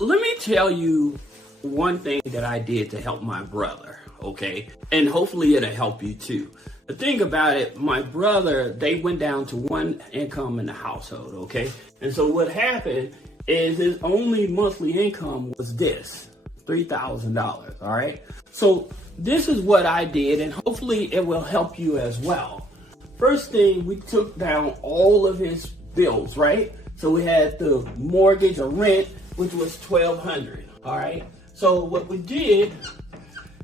Let me tell you one thing that I did to help my brother, okay? And hopefully it'll help you too. The thing about it, my brother, they went down to one income in the household, okay? And so what happened is his only monthly income was this, $3,000, all right? So this is what I did, and hopefully it will help you as well. First thing, we took down all of his bills, right? So we had the mortgage or rent, which was $1,200, all right? So what we did,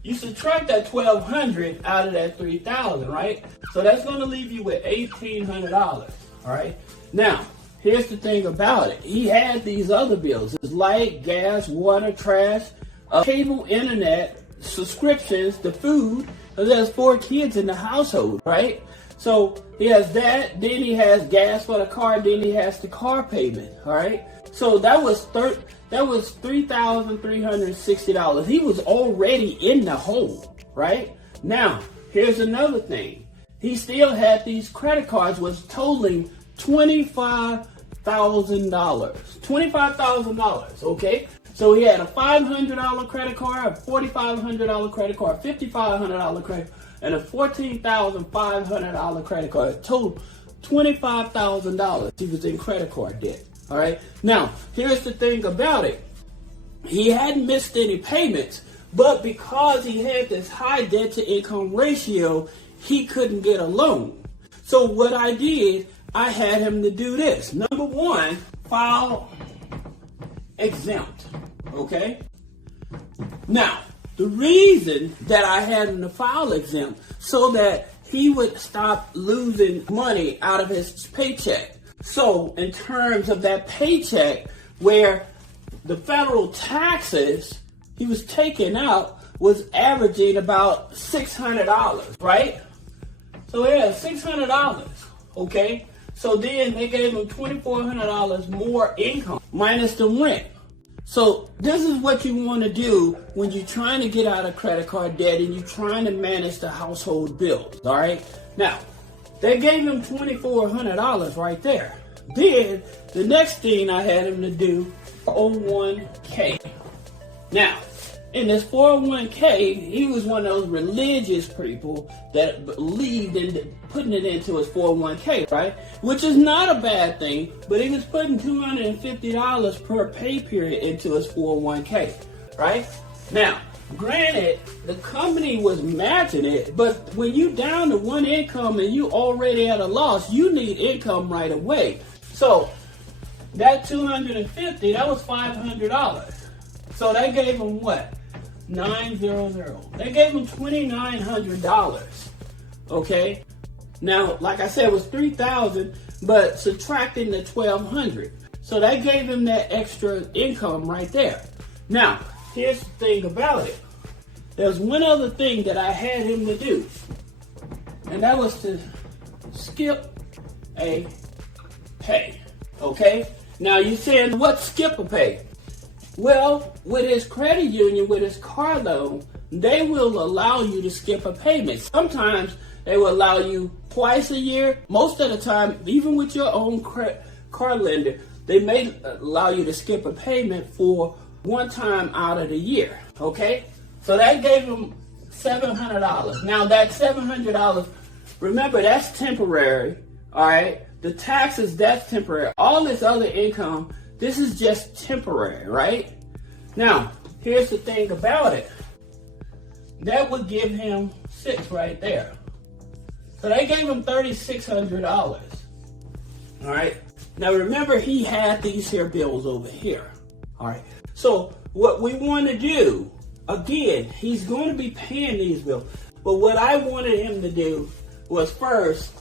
you subtract that $1,200 out of that $3,000, right? So that's gonna leave you with $1,800, all right? Now, here's the thing about it. He had these other bills, his light, gas, water, trash, cable, internet, subscriptions, the food, because there's 4 kids in the household, right? So he has that, then he has gas for the car, then he has the car payment, all right? So that was $3,360. He was already in the hole, right? Now, here's another thing. He still had these credit cards was totaling $25,000. $25,000, okay? So he had a $500 credit card, a $4,500 credit card, $5,500 credit, and a $14,500 credit card. Total $25,000 he was in credit card debt. All right. Now, here's the thing about it. He hadn't missed any payments, but because he had this high debt to income ratio, he couldn't get a loan. So what I did, I had him to do this. Number one, file exempt. Okay. Now, the reason that I had him to file exempt so that he would stop losing money out of his paycheck. So in terms of that paycheck where the federal taxes he was taking out was averaging about $600, right? So yeah, $600, okay? So then they gave him $2,400 more income minus the rent. So this is what you want to do when you're trying to get out of credit card debt and you're trying to manage the household bills, all right? Now, they gave him $2,400 right there. Then, the next thing I had him to do, 401k. Now, in this 401k, he was one of those religious people that believed in putting it into his 401k, right? Which is not a bad thing, but he was putting $250 per pay period into his 401k, right? Now, granted, the company was matching it, but when you down to one income and you already at a loss, you need income right away. So that $250, that was $500. So they gave him what? $900. They gave him $2,900. Okay. Now, like I said, it was $3,000, but subtracting the $1,200. So that gave him that extra income right there. Now, here's the thing about it. There's one other thing that I had him to do, and that was to skip a pay. Okay? Now you're saying, what skip a pay? Well, with his credit union, with his car loan, they will allow you to skip a payment. Sometimes they will allow you twice a year. Most of the time, even with your own car lender, they may allow you to skip a payment for one time out of the year. Okay? So that gave him $700. Now that $700, remember that's temporary, all right? The taxes, that's temporary. All this other income, this is just temporary, right? Now, here's the thing about it. That would give him 6 right there. So they gave him $3,600. All right? Now remember, he had these here bills over here. All right? So what we want to do, again, he's going to be paying these bills. But what I wanted him to do was first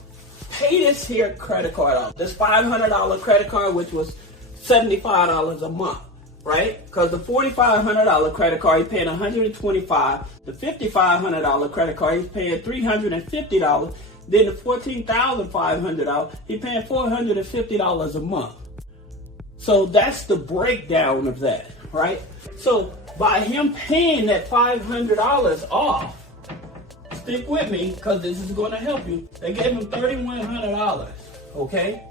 pay this here credit card off. This $500 credit card, which was $75 a month, right? Because the $4,500 credit card, he's paying $125. The $5,500 credit card, he's paying $350. Then the $14,500, he's paying $450 a month. So that's the breakdown of that, right? So by him paying that $500 off, stick with me because this is going to help you. They gave him $3,100, okay?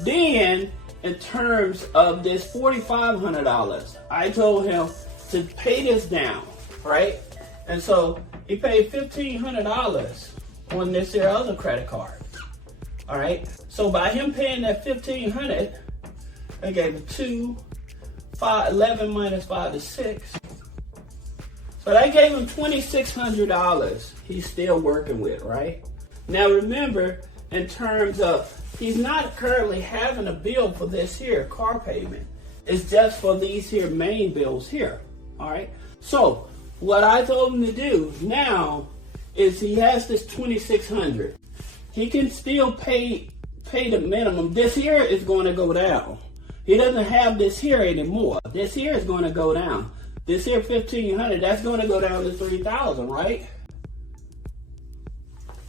Then in terms of this $4,500. I told him to pay this down, right? And so he paid $1,500 on this here other credit card. All right. So by him paying that $1,500, I gave him 2, 5, 11 minus 5 is 6. So that gave him $2,600 he's still working with, right? Now remember, in terms of, he's not currently having a bill for this here car payment. It's just for these here main bills here, all right? So what I told him to do now is he has this $2,600. He can still pay the minimum. This here is going to go down. He doesn't have this here anymore. This here is going to go down. This here $1,500, that's going to go down to $3,000, right?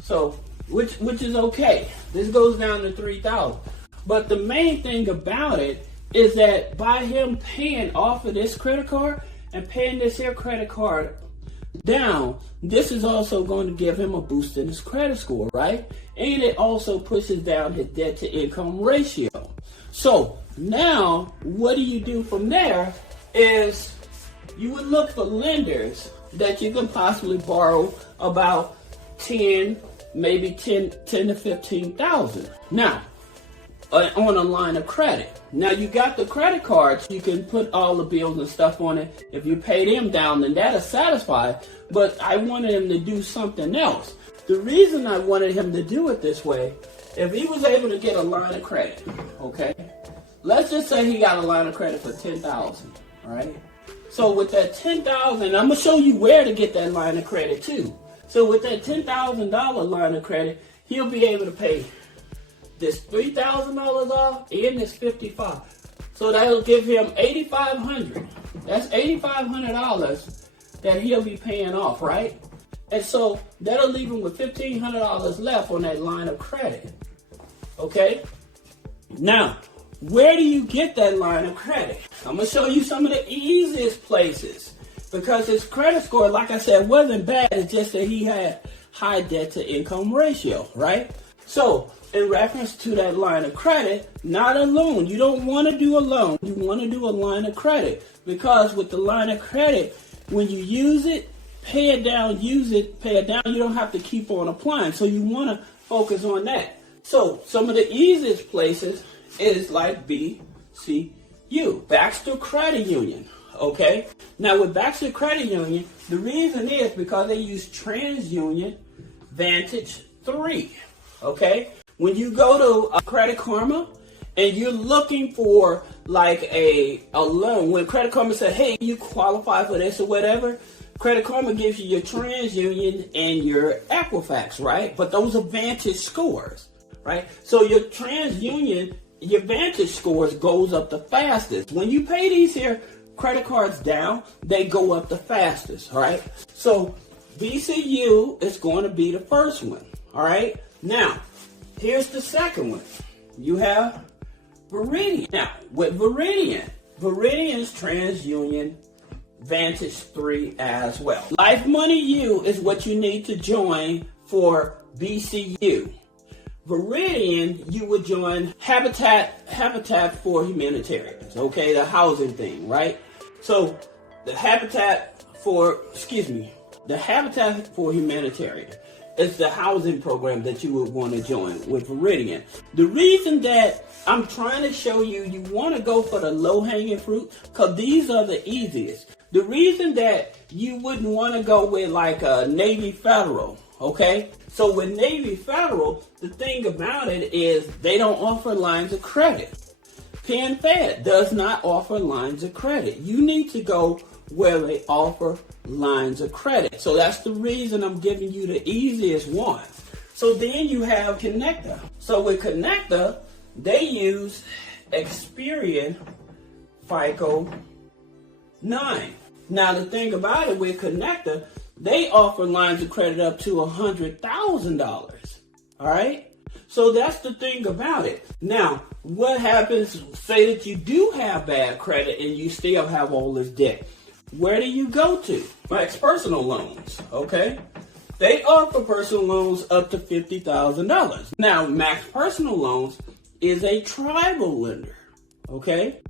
So, which is okay. This goes down to $3,000. But the main thing about it is that by him paying off of this credit card and paying this here credit card down, this is also going to give him a boost in his credit score, right? And it also pushes down his debt to income ratio. So now what do you do from there is you would look for lenders that you can possibly borrow about 10, maybe 10 to 15,000. Now, on a line of credit. Now you got the credit cards, you can put all the bills and stuff on it. If you pay them down, then that'll satisfy. But I wanted him to do something else. The reason I wanted him to do it this way, if he was able to get a line of credit, okay? Let's just say he got a line of credit for $10,000, all right? So with that $10,000, I'm gonna show you where to get that line of credit too. So with that $10,000 line of credit, he'll be able to pay this $3,000 off and this $55,000. So that'll give him $8,500. That's $8,500 that he'll be paying off, right? And so that'll leave him with $1,500 left on that line of credit. Okay? Now, where do you get that line of credit? I'm gonna show you some of the easiest places, because his credit score, like I said, wasn't bad. It's just that he had high debt to income ratio, right? So in reference to that line of credit, not a loan. You don't want to do a loan. You want to do a line of credit, because with the line of credit, when you use it, pay it down, use it, pay it down, you don't have to keep on applying. So you want to focus on that. So some of the easiest places is like BCU, Baxter Credit Union. Okay? Now with Baxter Credit Union, the reason is because they use TransUnion Vantage 3. Okay? When you go to Credit Karma and you're looking for like a loan, when Credit Karma says, hey, you qualify for this or whatever, Credit Karma gives you your TransUnion and your Equifax, right? But those are Vantage scores, right? So your TransUnion, your Vantage scores goes up the fastest. When you pay these here credit cards down, they go up the fastest, all right? So VCU is going to be the first one, all right? Now, here's the second one. You have Veridian. Now, with Veridian's TransUnion Vantage 3 as well. Life Money U is what you need to join for BCU. Veridian, you would join Habitat for Humanitarians, okay, the housing thing, right? So the Habitat for Humanitarian is the housing program that you would want to join with Veridian. The reason that I'm trying to show you, you want to go for the low-hanging fruit, because these are the easiest. The reason that you wouldn't want to go with like a Navy Federal, okay? So with Navy Federal, the thing about it is they don't offer lines of credit. PenFed does not offer lines of credit. You need to go where they offer lines of credit. So that's the reason I'm giving you the easiest one. So then you have Connecta. So with Connecta, they use Experian FICO 9. Now the thing about it with Connecta, they offer lines of credit up to $100,000. All right? So that's the thing about it. Now, what happens, say that you do have bad credit and you still have all this debt. Where do you go to? Max Personal Loans, okay? They offer personal loans up to $50,000. Now, Max Personal Loans is a tribal lender, okay?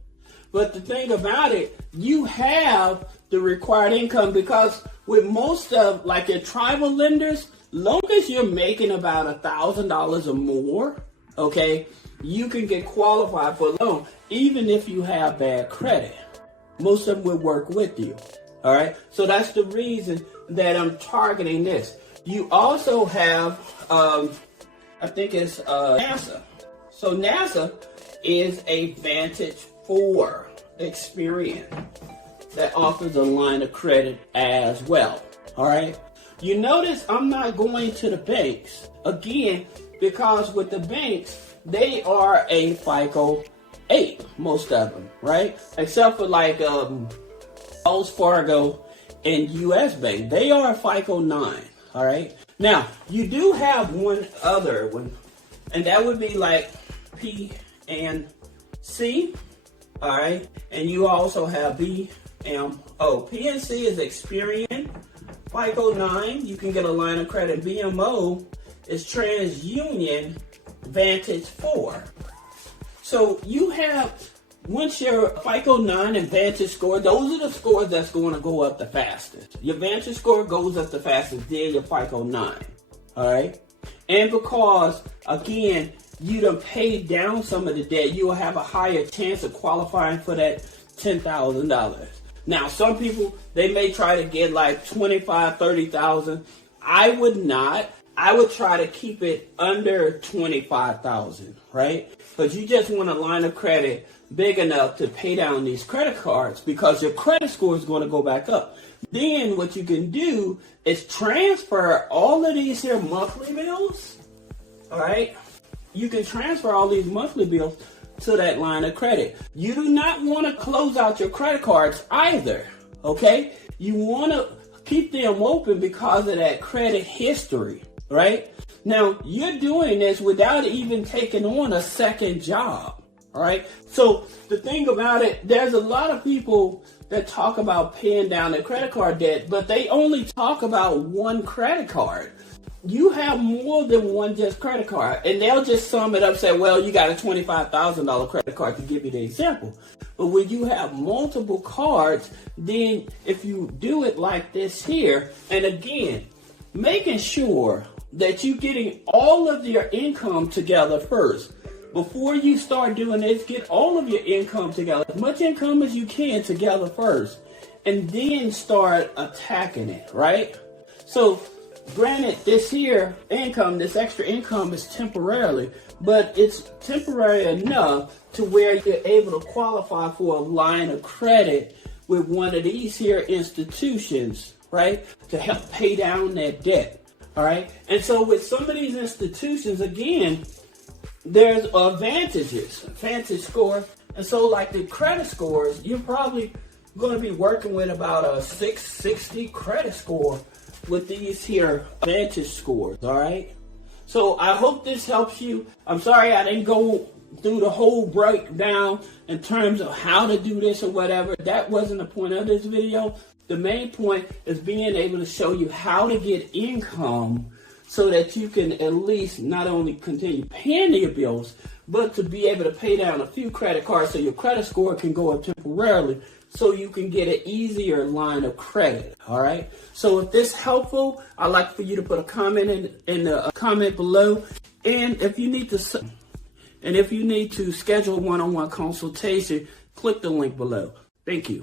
But the thing about it, you have the required income, because with most of like your tribal lenders, long as you're making about $1,000 or more, okay, you can get qualified for a loan, even if you have bad credit. Most of them will work with you. All right. So that's the reason that I'm targeting this. You also have, I think it's NASA. So NASA is a Vantage 4 Experian that offers a line of credit as well. All right. You notice I'm not going to the banks again, because with the banks, they are a FICO 8, most of them, right? Except for like Wells Fargo and US Bank. They are a FICO 9, all right? Now, you do have one other one, and that would be like P and C, all right? And you also have BMO. PNC is Experian. FICO 9, you can get a line of credit. BMO is TransUnion Vantage 4. So you have, once your FICO 9 and Vantage score, those are the scores that's going to go up the fastest. Your Vantage score goes up the fastest, then your FICO 9. All right? And because, again, you done paid down some of the debt, you will have a higher chance of qualifying for that $10,000. Now, some people, they may try to get like 25, 30,000. I would not. I would try to keep it under 25,000, right? But you just want a line of credit big enough to pay down these credit cards, because your credit score is going to go back up. Then what you can do is transfer all of these here monthly bills, all right? You can transfer all these monthly bills to that line of credit. You do not want to close out your credit cards either, okay? You want to keep them open because of that credit history, right? Now, you're doing this without even taking on a second job, all right? So the thing about it, there's a lot of people that talk about paying down their credit card debt, but they only talk about one credit card. You have more than one just credit card, and they'll just sum it up, say, well, you got a $25,000 credit card, to give you the example. But when you have multiple cards, then if you do it like this here, and again, making sure that you're getting all of your income together first. Before you start doing this, get all of your income together, as much income as you can together first, and then start attacking it, right? So, granted, this here income, this extra income is temporarily, but it's temporary enough to where you're able to qualify for a line of credit with one of these here institutions, right, to help pay down that debt, all right? And so with some of these institutions, again, there's advantages, Vantage score. And so like the credit scores, you're probably going to be working with about a 660 credit score with these here Vantage scores, all right? So I hope this helps you. I'm sorry I didn't go through the whole breakdown in terms of how to do this or whatever. That wasn't the point of this video. The main point is being able to show you how to get income so that you can at least not only continue paying your bills, but to be able to pay down a few credit cards so your credit score can go up temporarily, so you can get an easier line of credit, all right? So if this is helpful, I'd like for you to put a comment in the comment below. And if you need to schedule a one-on-one consultation, click the link below. Thank you.